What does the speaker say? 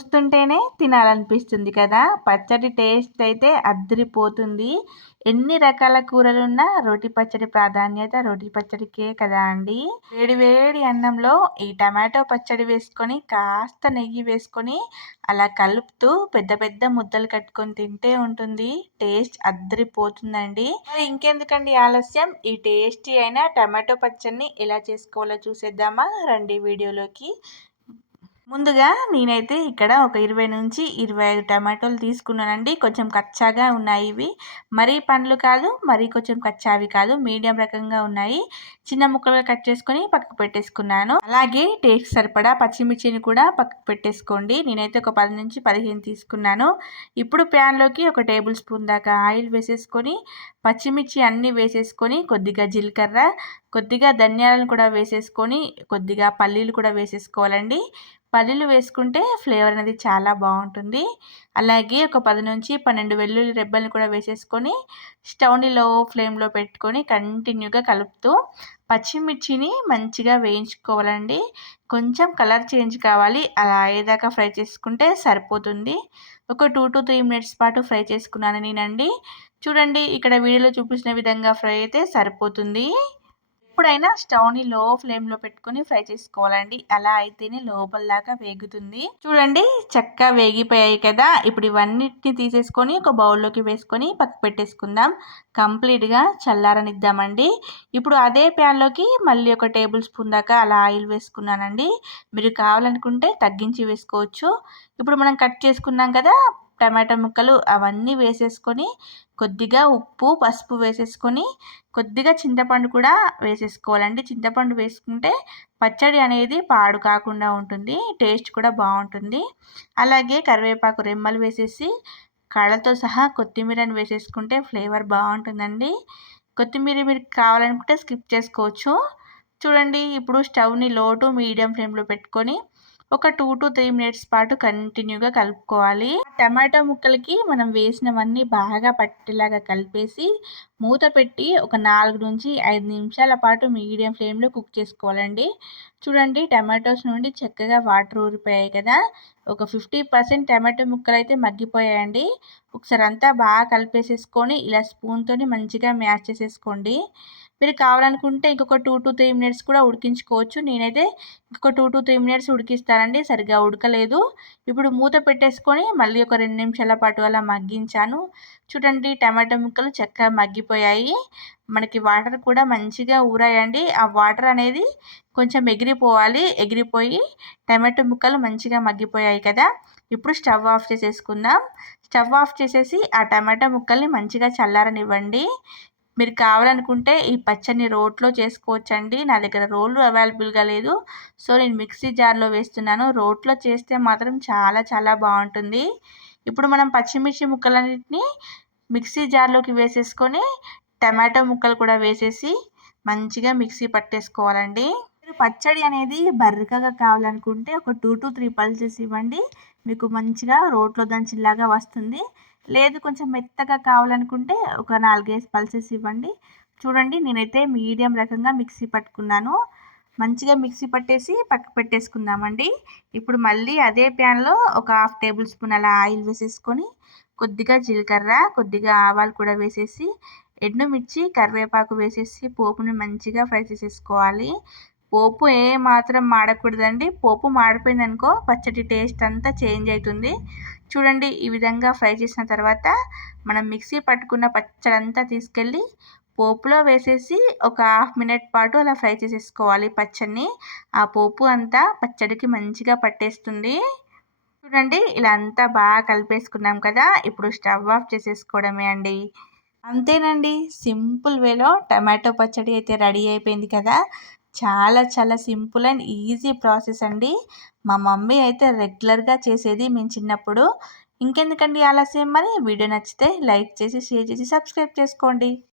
చూస్తుంటేనే తినాలనిపిస్తుంది కదా! పచ్చడి టేస్ట్ అయితే అద్దిరిపోతుంది. ఎన్ని రకాల కూరలున్నా రోటి పచ్చడి ప్రాధాన్యత రోటి పచ్చడికే కదా అండి. వేడి వేడి అన్నంలో ఈ టమాటో పచ్చడి వేసుకొని కాస్త నెయ్యి వేసుకొని అలా కలుపుతూ పెద్ద పెద్ద ముద్దలు కట్టుకొని తింటే ఉంటుంది. టేస్ట్ అద్దిరిపోతుందండి. మరి ఇంకెందుకండి ఆలస్యం, ఈ టేస్టీ అయిన టమాటో పచ్చడిని ఎలా చేసుకోవాలో చూసేద్దామా రండి వీడియోలోకి. ముందుగా నేనైతే ఇక్కడ ఒక 20-25 టమాటోలు తీసుకున్నానండి. కొంచెం కచ్చాగా ఉన్నాయి ఇవి. మరీ పండ్లు కాదు, మరీ కొంచెం కచ్చావి కాదు, మీడియం రకంగా ఉన్నాయి. చిన్న ముక్కలుగా కట్ చేసుకొని పక్కకు పెట్టేసుకున్నాను. అలాగే టేస్ట్ సరిపడా పచ్చిమిర్చిని కూడా పక్కకు పెట్టేసుకోండి. నేనైతే ఒక 10-15 తీసుకున్నాను. ఇప్పుడు ప్యాన్లోకి ఒక టేబుల్ స్పూన్ దాకా ఆయిల్ వేసేసుకొని పచ్చిమిర్చి అన్నీ వేసేసుకొని కొద్దిగా జీలకర్ర, కొద్దిగా ధనియాలను కూడా వేసేసుకొని కొద్దిగా పల్లీలు కూడా వేసేసుకోవాలండి. పల్లీలు వేసుకుంటే ఫ్లేవర్ అనేది చాలా బాగుంటుంది. అలాగే ఒక 10-12 వెల్లుల్లి రెబ్బలను కూడా వేసేసుకొని స్టవ్ని లో ఫ్లేమ్లో పెట్టుకొని కంటిన్యూగా కలుపుతూ పచ్చిమిర్చిని మంచిగా వేయించుకోవాలండి. కొంచెం కలర్ చేంజ్ కావాలి, అలా అయ్యేదాకా ఫ్రై చేసుకుంటే సరిపోతుంది. ఒక 2-3 మినిట్స్ పాటు ఫ్రై చేసుకున్నాను నేనండి. చూడండి, ఇక్కడ వీడియోలో చూపించిన విధంగా ఫ్రై అయితే సరిపోతుంది. ఎప్పుడైనా స్టవ్ని లో ఫ్లేమ్లో పెట్టుకొని ఫ్రై చేసుకోవాలండి. అలా అయితేనే లోపల దాకా వేగుతుంది. చూడండి, చక్కగా వేగిపోయాయి కదా. ఇప్పుడు ఇవన్నిటిని తీసేసుకొని ఒక బౌల్లోకి వేసుకొని పక్కకు పెట్టేసుకుందాం. కంప్లీట్గా చల్లారనిద్దామండి. ఇప్పుడు అదే ప్యాన్లోకి మళ్ళీ ఒక టేబుల్ స్పూన్ దాకా అలా ఆయిల్ వేసుకున్నానండి. మీరు కావాలనుకుంటే తగ్గించి వేసుకోవచ్చు. ఇప్పుడు మనం కట్ చేసుకున్నాం కదా టమాటా ముక్కలు, అవన్నీ వేసేసుకొని కొద్దిగా ఉప్పు, పసుపు వేసేసుకొని కొద్దిగా చింతపండు కూడా వేసేసుకోవాలండి. చింతపండు వేసుకుంటే పచ్చడి అనేది పాడు కాకుండా ఉంటుంది, టేస్ట్ కూడా బాగుంటుంది. అలాగే కరివేపాకు రెమ్మలు వేసేసి కాడలతో సహా కొత్తిమీరని వేసేసుకుంటే ఫ్లేవర్ బాగుంటుందండి. కొత్తిమీర మీరు కావాలనుకుంటే స్కిప్ చేసుకోవచ్చు. చూడండి, ఇప్పుడు స్టవ్ని లో టు మీడియం ఫ్లేమ్లో పెట్టుకొని ఒక 2-3 మినిట్స్ పాటు కంటిన్యూగా కలుపుకోవాలి. టమాటో ముక్కలకి మనం వేసినవన్నీ బాగా పట్టేలాగా కలిపేసి మూత పెట్టి ఒక 4-5 నిమిషాల పాటు మీడియం ఫ్లేమ్లో కుక్ చేసుకోవాలండి. చూడండి, టమాటోస్ నుండి చక్కగా వాటర్ ఊరిపోయాయి కదా. ఒక 50% టమాటో ముక్కలు అయితే మగ్గిపోయాయండి. ఒకసారి అంతా బాగా కలిపేసేసుకొని ఇలా స్పూన్తోని మంచిగా మ్యాష్ చేసేసుకోండి. మీరు కావాలనుకుంటే ఇంకొక 2-3 మినిట్స్ కూడా ఉడికించుకోవచ్చు. నేనైతే ఇంకొక 2-3 మినిట్స్ ఉడికిస్తానండి, సరిగ్గా ఉడకలేదు. ఇప్పుడు మూత పెట్టేసుకొని మళ్ళీ ఒక 2 నిమిషాల పాటు అలా మగ్గించాను. చూడండి, టమాటో ముక్కలు చక్కగా మగ్గిపోయాయి. మనకి వాటర్ కూడా మంచిగా ఊరాయండి. ఆ వాటర్ అనేది కొంచెం ఎగిరిపోవాలి. ఎగిరిపోయి టమాటో ముక్కలు మంచిగా మగ్గిపోయాయి కదా. ఇప్పుడు స్టవ్ ఆఫ్ చేసేసుకుందాం. స్టవ్ ఆఫ్ చేసేసి ఆ టమాటా ముక్కల్ని మంచిగా చల్లారనివ్వండి. మీరు కావాలనుకుంటే ఈ పచ్చడిని రోట్లో చేసుకోవచ్చండి. నా దగ్గర రోలు అవైలబుల్గా లేదు, సో నేను మిక్సీ జార్లో వేస్తున్నాను. రోట్లో చేస్తే మాత్రం చాలా చాలా బాగుంటుంది. ఇప్పుడు మనం పచ్చిమిర్చి ముక్కలన్నిటిని మిక్సీ జార్లోకి వేసేసుకొని టమాటో ముక్కలు కూడా వేసేసి మంచిగా మిక్సీ పట్టేసుకోవాలండి. మీరు పచ్చడి అనేది బర్రికగా కావాలనుకుంటే ఒక 2-3 పల్సెస్ ఇవ్వండి, మీకు మంచిగా రోట్లో దంచిలాగా వస్తుంది. లేదు కొంచెం మెత్తగా కావాలనుకుంటే ఒక 4-5 పల్సెస్ ఇవ్వండి. చూడండి, నేనైతే మీడియం రకంగా మిక్సీ పట్టుకున్నాను. మంచిగా మిక్సీ పట్టేసి పక్కకు పెట్టేసుకుందామండి. ఇప్పుడు మళ్ళీ అదే ప్యాన్లో ఒక 1/2 టేబుల్ స్పూన్ అలా ఆయిల్ వేసేసుకొని కొద్దిగా జీలకర్ర, కొద్దిగా ఆవాలు కూడా వేసేసి ఎండుమిర్చి, కరివేపాకు వేసేసి పోపుని మంచిగా ఫ్రై చేసేసుకోవాలి. పోపు మాత్రం మాడకూడదండి. పోపు మాడిపోయిందనుకో పచ్చడి టేస్ట్ అంతా చేంజ్ అవుతుంది. చూడండి, ఈ విధంగా ఫ్రై చేసిన తర్వాత మనం మిక్సీ పట్టుకున్న పచ్చడి అంతా తీసుకెళ్ళి పోపులో వేసేసి ఒక 1/2 మినిట్ పాటు అలా ఫ్రై చేసేసుకోవాలి పచ్చడిని. ఆ పోపు అంతా పచ్చడికి మంచిగా పట్టేస్తుంది. చూడండి, ఇలా అంతా బాగా కలిపేసుకున్నాం కదా. ఇప్పుడు స్టవ్ ఆఫ్ చేసేసుకోవడమే అండి. అంతేనండి, సింపుల్ వేలో టమాటో పచ్చడి అయితే రెడీ అయిపోయింది కదా. చాలా చాలా సింపుల్ అండ్ ఈజీ ప్రాసెస్ అండి. మా మమ్మీ అయితే రెగ్యులర్గా చేసేది మేము చిన్నప్పుడు. ఇంకెందుకండి ఆలస్యం, మరి వీడియో నచ్చితే లైక్ చేసి షేర్ చేసి సబ్స్క్రైబ్ చేసుకోండి.